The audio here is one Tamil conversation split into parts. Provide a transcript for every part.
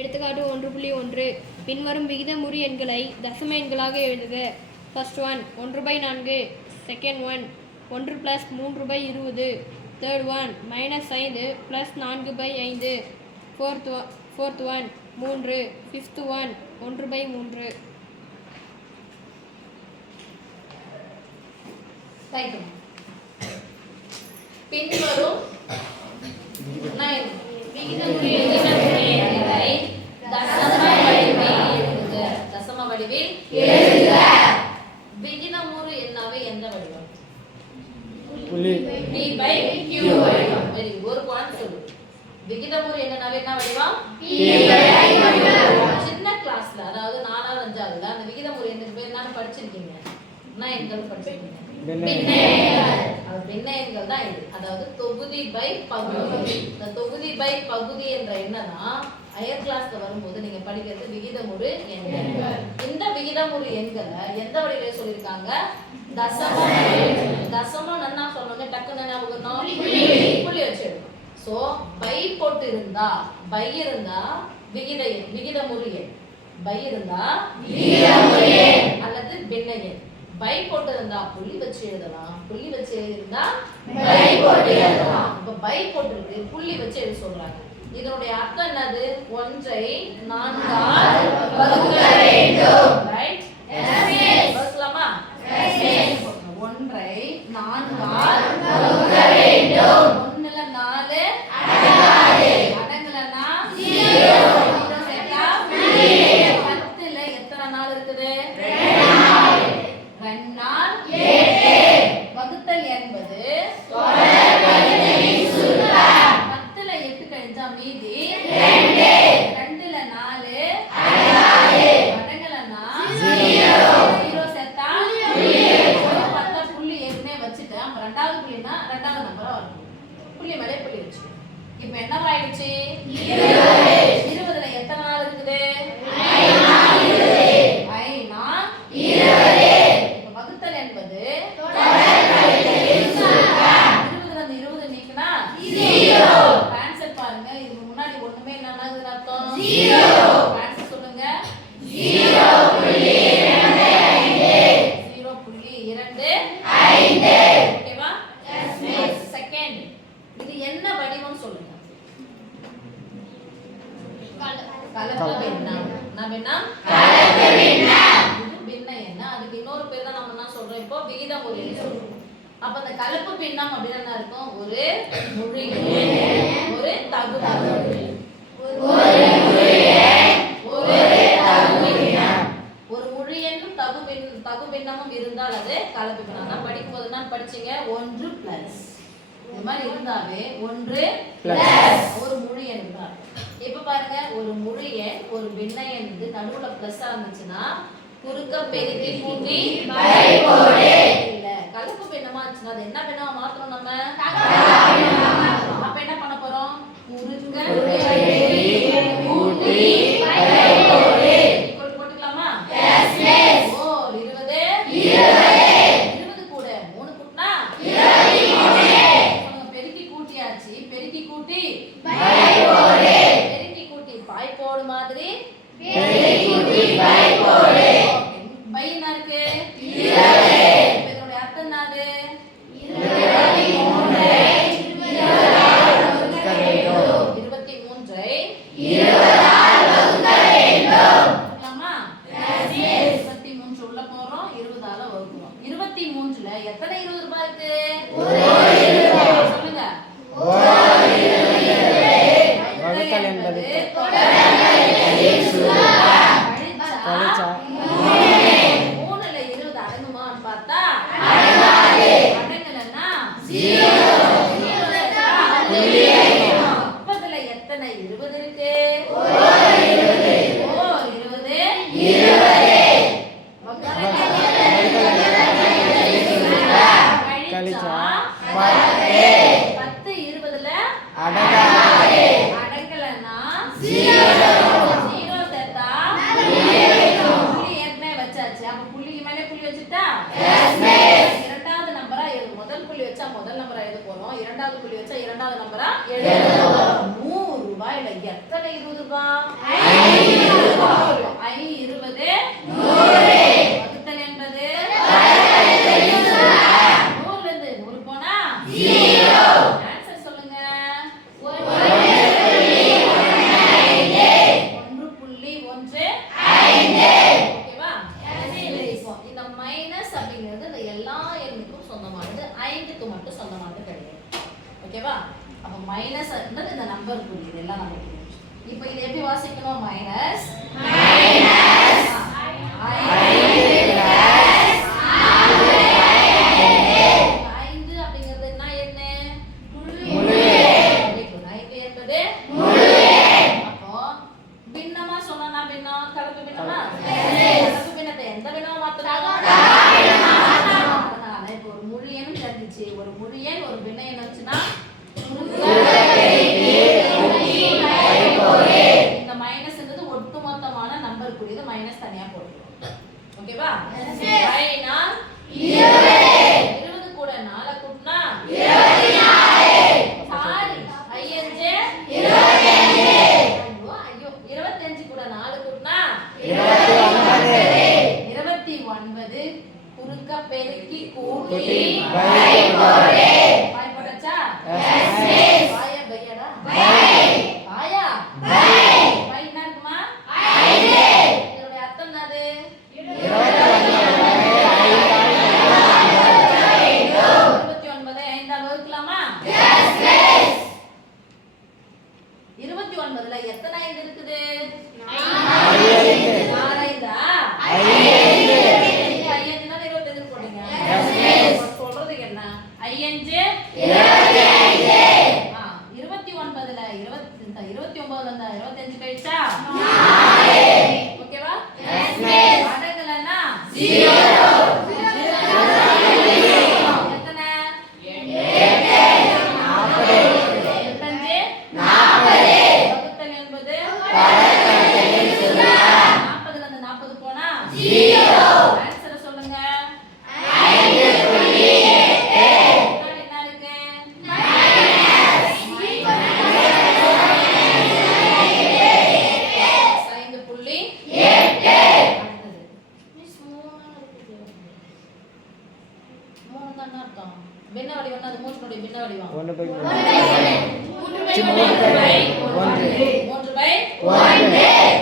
எடுத்துக்காட்டு 1.1 பின்வரும் விகிதமுறு எண்களை தசம எண்களாக எழுதுக. First one 1/4, second one 1 + 3/20, third one -5 + 4/5, fourth one 3, fifth one 1/3. பின்வரும் விகிதமுறு எண்களை தசம வடிவில் எழுதுக. விகிதமுறு எண்ணாவே எந்த வடிவம்? P/Q வடிவம். Very good. ஒரு பாயிண்ட் சொல்லு. விகிதமுறு எண்ணாவே என்ன வடிவம்? P/Q. சின்ன கிளாஸ்ல அதாவது 4வது 5வதுல அந்த விகிதமுறு எண்ணுக்கு பேர் என்ன படிச்சிருக்கீங்க? என்ன எண்கள் படிச்சிருக்கீங்க? பின்ன எண்கள். அது பின்ன எண்கள் தான் இது. அதாவது தொகுதி பை பகுதி. இந்த தொகுதி பை பகுதி என்ற எண்ணனா ஹையர் கிளாஸ்ல வரும்போது நீங்க படிக்கிறது விகிதமுறு எண்கள். இந்த விகிதமுறு எண்களை எந்த வடிவில சொல்லிருக்காங்க? தசமம் என்ன சொல்லணுங்க? டக்குன்னு என்ன ஆகணும்? புள்ளி வச்சு எழுதணும். சோ பை போட்டு இருந்தா பை இருந்தா விகிதமுறு எண். பை இருந்தா விகிதமுறு எண் அல்லது பின்ன எண். பை போட்டு இருந்தா புள்ளி வச்சு எழுதலாம். புள்ளி வச்சு எழுதிருந்தா பை போட்டு எழுதலாம். இப்ப பை போட்டுருக்கு புள்ளி வச்சு எழுத சொல்றாங்க. இதனுடைய அர்த்தம் என்னது? 1ஐ 4ஆல் வகுக்க வேண்டும். ரைட்? எஸ். வகுக்கலாமா? எஸ். 1ஐ 4ஆல் வகுக்க வேண்டும். 1ல 4 அடங்காது. அடங்கலனா 0. 0 சேர்த்தா 10ல எத்தனை நாள் இருக்குது? 2 நாள். 2 நாள் 8. வகுத்தல் என்பது தொடர் வகுத்தலின் சுருக்கம். 10ல 8 கழிச்சா மீதி 2. 2ல 4 அடங்காது. அடங்கலனா 0. 0 சேர்த்தா 10 புள்ளி ஏற்கனவே வச்சுட்டேன். அப்ப ரெண்டாவது புள்ளினா ரெண்டாவது நம்பரா வரும். புள்ளி மேலே புள்ளி வச்சு. இப்போ என்னவாயிடுச்சு? 20. 20ல எத்தனை நாள் இருக்குது? 5 நாள் 20. 5 நாள் 20. இப்போ வகுத்தல் என்பது தொடர் வகுத்தலின் சுருக்கம். 20ல இருந்து 20 நீக்கினா 0. ஆன்சர் பாருங்க. இதுக்கு முன்னாடி ஒண்ணுமே இல்லைன்னா அர்த்தம் 0. ஆன்சர் சொல்லுங்க. 0.25. ஓகேவா? எஸ். செகண்ட் இது என்ன வடிவம் சொல்லுங்க? கலப்பு பின்னம். நான் பின்னம் கலப்பு பின்னம். இது பின்ன என்ன? அதுக்கு இன்னொரு பேர் தான் நம்ம என்ன சொல்றோம்? இப்போ விகிதமுறு எண் சொல்றோம். அப்ப அந்த கலப்பு பின்னம் அப்படினா என்ன இருக்கும்? ஒரு முழு எண், ஒரு தகு பின்னம். ஒரு முழு எண், ஒரு தகு பின்னம். ஒரு முழு எண்ணும் தகு பின்னமும் இருந்தால் அது கலப்பு பின்னம். நான் படிக்கும்போது என்ன படிச்சீங்க? 1 பிளஸ். இந்த மாதிரி இருந்தாவே 1 பிளஸ் ஒரு முழு எண் தான். இப்ப பாருங்க, ஒரு முழு எண் ஒரு பின்ன எண் நடுவுல பிளஸ் இருந்துச்சுன்னா குறுக்க பெருக்கி கூட்டி பை போடு. இல்ல கலப்பு பின்னமா இருந்துச்சுன்னா அது என்ன பின்னமா மாத்தணும்? நம்ம அப்ப என்ன பண்ண போறோம்? குறுக்க பெருக்கி கூட்டி பை போடு. போட்டுக்கலாமா? S S. ஓ 20 20 கூட 3 கூட்டினா 23. பெருக்கி கூட்டியாச்சு. பெருக்கி கூட்டி பை போடு. பெருக்கி கூட்டி பை போடு மாதிரி பெருக்கி கூட்டி பை போடு. பை என்ன இருக்கு? 20. இதோட அர்த்தம் என்னது? 23ஐ 20ஆல் வகுக்க வேண்டும். 23ஐ 20ஆல் வகுக்க வேண்டும். பார்க்கலாமா? S S. 23 உள்ள போறோம், 20ஆல வகுக்கிறோம். 23ல எத்தனை 20 ரூபாய் இருக்கு? ஒரு 20. சொல்லுங்க. ஒரு 20. வகுத்தல் என்பது தொடர் வகுத்தலின் சுருக்கம். கழிச்சா 3ல 20 அடங்குமான்னு பார்த்தா அடங்காது. அடங்கலன்னா 0. 0 சேர்த்தா புள்ளி வைக்கணும். 30ல எத்தனை 20 இருக்கு? ஒரு 20. ஓ 20 20. கழிச்சா 10 20ல அடங்காது. அடங்கலன்னா 0. 0 சேர்த்தா புள்ளி வைக்கணும். புள்ளி ஏற்கனவே வச்சாச்சு. அப்ப புள்ளிக்கு மேலே புள்ளி வச்சுட்டா இரண்டாவது நம்பரா எழுது. முதல் புள்ளி வச்சா முதல் நம்பரா எழுத போறோம். இரண்டாவது புள்ளி வச்சா இரண்டாவது நம்பரா எழுத போறோம். 100 ரூபாயில எத்தனை 20 ரூபாய்? மைனஸ் இந்த நம்பர் புரியுது எல்லாம் நமக்கு புரியுது. இப்போ இது எப்படி வாசிக்கணும்? மைனஸ் 5 அப்படிங்கிறது என்ன எண்ணு? என்பது அப்போ பின்னமா சொன்னா பின்னம் கலப்பு பின்னமா? கலப்பு பின்னத்தை எந்த பின்னமா மாத்தலாம்? அதனால இப்போ ஒரு முழு எண் தெரிஞ்சிச்சு. ஒரு முழு எண் ஒரு பின்ன எண் வந்துச்சுன்னா இந்த மைனஸ்ன்றது ஒட்டுமொத்தமான நம்பர் குறியது. மைனஸ் தனியா போட்டுருவோம். ஓகேவா? 20 கூட 4 கூட்டினா 24. சாரி ஐயஞ்சே 25 கூட 4 கூட்டினா 29. குறுக்க பெருக்கி கூட்டி பாய் போட்டாச்சா? பாயா பையாடா? பாயா பை என்ன இருக்குமா? இதோட அர்த்தம் என்னது? 29 5ஆல் வகுக்கலாமா? 29ல எத்தனை 5 இருக்குது? 4 5ஆ? 5 தான் 25 போடுங்க. சொல்றது என்ன? 5 29ல 29ல இருந்தா 25 கழிச்சா 4. ஓகேவா? அடங்கலன்னா 0. எத்தனை? 40. வகுத்தல் என்பது 40ல இருந்து 40 போனா 0. ஆன்சர் சொல்லுங்க. 5.8. என்ன இருக்கு? பின்ன வடிவம் அது மூன்றுடைய பின்ன வடிவம் 3/1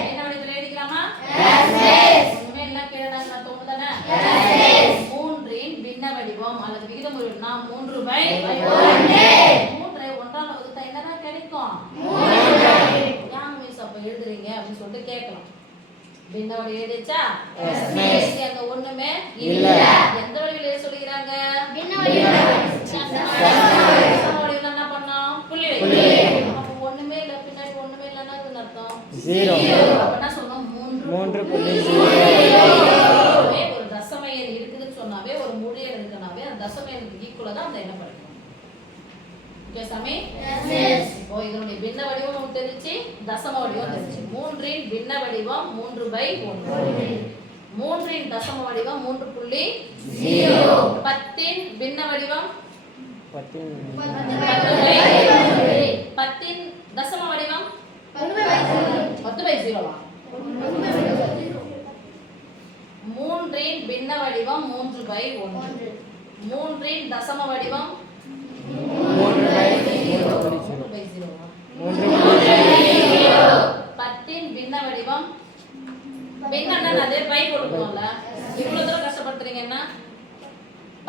பின்ன வடிவத்துல எழுதிக்கலாமா? ஒண்ணுமே எல்லாம் கேடாங்க தோணுதானே? 3இன் பின்ன வடிவம் அல்லது விகிதம் முறைனா 3/1. 3 ஒன்றால் வகுத்தா என்னதான் கிடைக்கும்? 3. ஏன் மிஸ் அப்ப எழுதுறீங்க அப்படின்னு சொல்லிட்டு கேட்கலாம். பின்ன வடிவம் எழுதிச்சா? அந்த ஒண்ணுமே இல்ல. எந்த வடிவில் எழுத சொல்லிக்கிறாங்க? பின்ன வடிவம். தசம வடிவம் என்ன பண்ணோம்? புள்ளி வை. அப்ப ஒண்ணுமே இல்ல பின்னாடி ஒண்ணுமே இல்லன்னா என்ன அர்த்தம்? 0. அப்ப என்ன சொன்னோம்? 3.0. ஒரு தசம எண் இருக்குதுன்னு சொன்னாவே ஒரு முழு எண் இருக்குனாவே அந்த தசம எண்ணுக்கு ஈக்குவலா தான் அந்த எண்ணை படிக்கணும். ஓகே சாமி? எஸ். இப்போ இதனுடைய பின்ன வடிவம் நமக்கு தெரிஞ்சு, தசம வடிவம் தெரிஞ்சு. 3இன் பின்ன வடிவம் 3/1. 3இன் தசம வடிவம் 3.0. 10இன் பின்ன வடிவம் 10/1. 10இன் தசம வடிவம் 10/0. 3இன் பின்ன வடிவம் 3/1. 3இன் தசம வடிவம் 3/0. 10இன் பின்ன வடிவம் பின்னன்னா அதே பை போடுவோம்ல. இவ்வளவு தூரம் கஷ்டப்படுத்துறீங்கன்னா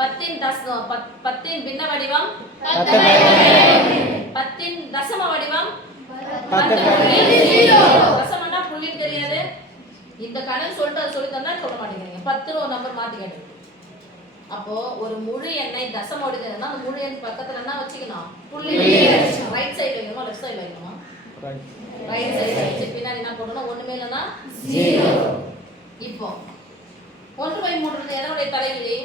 10இன் பின்ன வடிவம் 10இன் தசம வடிவம் 10.0. தசமன்னா புள்ளி தெரியாது. இந்த கணக்கு சொல்லிட்டு அது சொல்லி தந்தா சொல்ல மாட்டேங்கிறீங்க. 10ன்னு ஒரு நம்பர் மாத்தி கேட்டு. அப்போ ஒரு முழு எண்ணை தசம வடிவம்னா அந்த முழு எண் பக்கத்துல என்ன வச்சுக்கணும்? புள்ளி. ரைட் சைடு வைக்கணுமா லெஃப்ட் சைடு வைக்கணுமா? ரைட் சைடு வச்சு பின்னாடி என்ன போடணும்? ஒண்ணுமே இல்லனா 0. இப்போ 1/3 எதனுடைய தலைவிலி?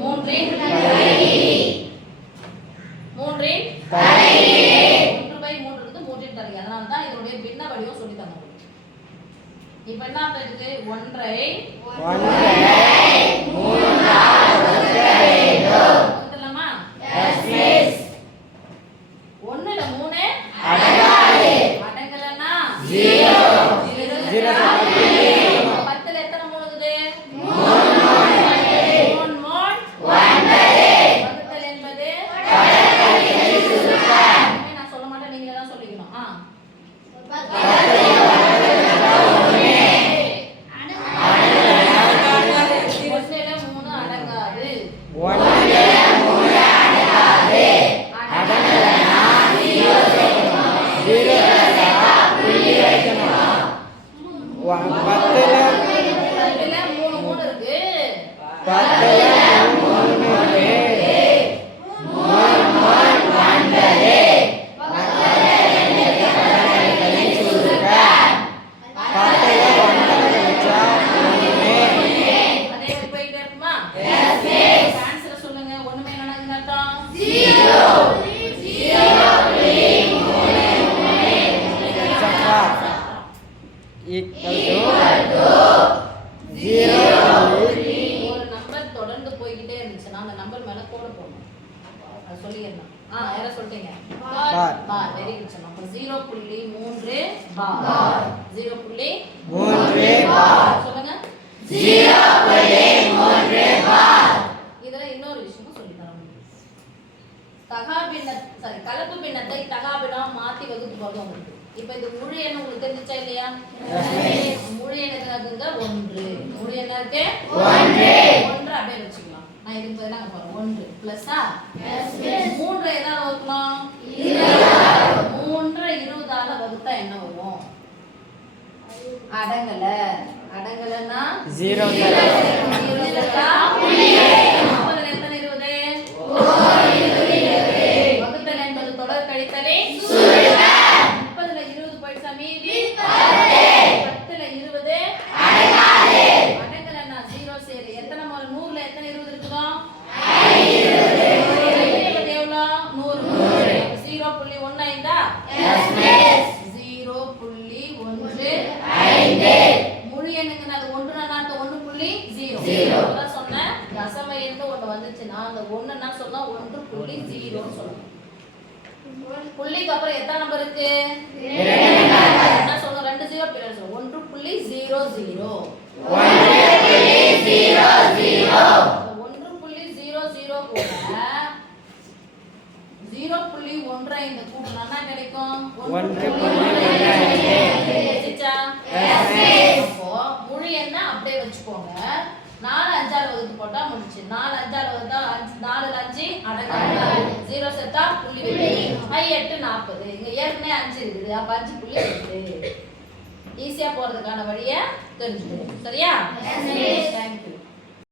3இன் தலைவிலி. 3இன் தலைவிலி. 1/3 3இன் தலைவிலி. அதனால தான் இதனுடைய பின்ன வடிவம் சொல்லி தந்தாங்க. இப்போ என்ன ஆகுது? 1/3 வந்துடலாமா? Yes miss. 1ல 3 அடங்கலன்னா 0. 10ல எத்தனை மூணுகுது? 3 3 வகுத்தல் என்பது நான் சொல்ல மாட்டேன், நீங்களே தான் சொல்லிக்கணும். 1ல 3 அடங்காது. ஒரு நம்பர் தொடர்ந்து போய்கிட்டே இருந்துச்சுன்னா அந்த நம்பர் மேல கோடு போடணும். அது சொல்லிடணும். யார சொல்லிட்டீங்க? பார். வெரி குட் சொன்னோம். அப்ப 0.3 பார். 0.3 பார். சொல்லுங்க. 0.3 பார். இதல இன்னொரு விஷயம் சொல்லி தரேன். கலப்பு பின்னத்தை தகாபின்னம் மாத்தி வகுத்து போறது உங்களுக்கு. இப்போ இது முழு எண் உங்களுக்கு தெரிஞ்சா இல்லையா? முழு எண் என்னதுங்க? 1. முழு எண் இருக்கு 1 அப்படியே வச்சுக்கலாம். நான் இதுக்கு பதிலா அங்க போறேன் 1 பிளஸ்ஸா 3 எதால வகுக்கணும்? 3 20ஆல வகுத்தா என்ன வரும்? அடங்கலன்னா 0 வகுத்தா புள்ளி. அப்பல எத்தனை 20? வகுத்தல் என்பது தொடர் கழித்தலே சுருட்டல். 30ல 20 போயிடுச்சா மீதி 10ல 20 அடங்கலன்னா 0 சேரு. எத்தனை முறை 100ல எத்தனை 20 இருக்குதோ 20 எவ்வளோ 100. 0.15 0.15 முழு எண்ணுக்கு அது 1 னா 1.0 அதான் சொன்னேன். தசம எண் ஒன்று வந்துச்சுன்னா அந்த 1 னா சொன்னா 1.0 ன்னு சொல்லணும். புள்ளிக்கு அப்புறம் எத்தனை நம்பர் இருக்கு? என்ன சொல்லணும்? 2 0 பின்னாடி சொல்லணும். 1.00 1.00 கூட 0.15 கூட்டினா என்ன கிடைக்கும்? 1.15. அப்போ முழு எண்ணை அப்படியே வச்சுக்கோங்க. 4 5ஆல வகுத்து போட்டா முடிச்சு. 4 5ஆல வகுத்தா 4 5 அடங்கல் 0 செட்டா புள்ளி வைங்க. 8 40. இங்க ஏற்கனவே 5 இருக்குது. அப்ப 5 புள்ளி வைங்க. ஈஸியா போறதுக்கான வழியை தெரிஞ்சுக்கணும். சரியா? Thank you.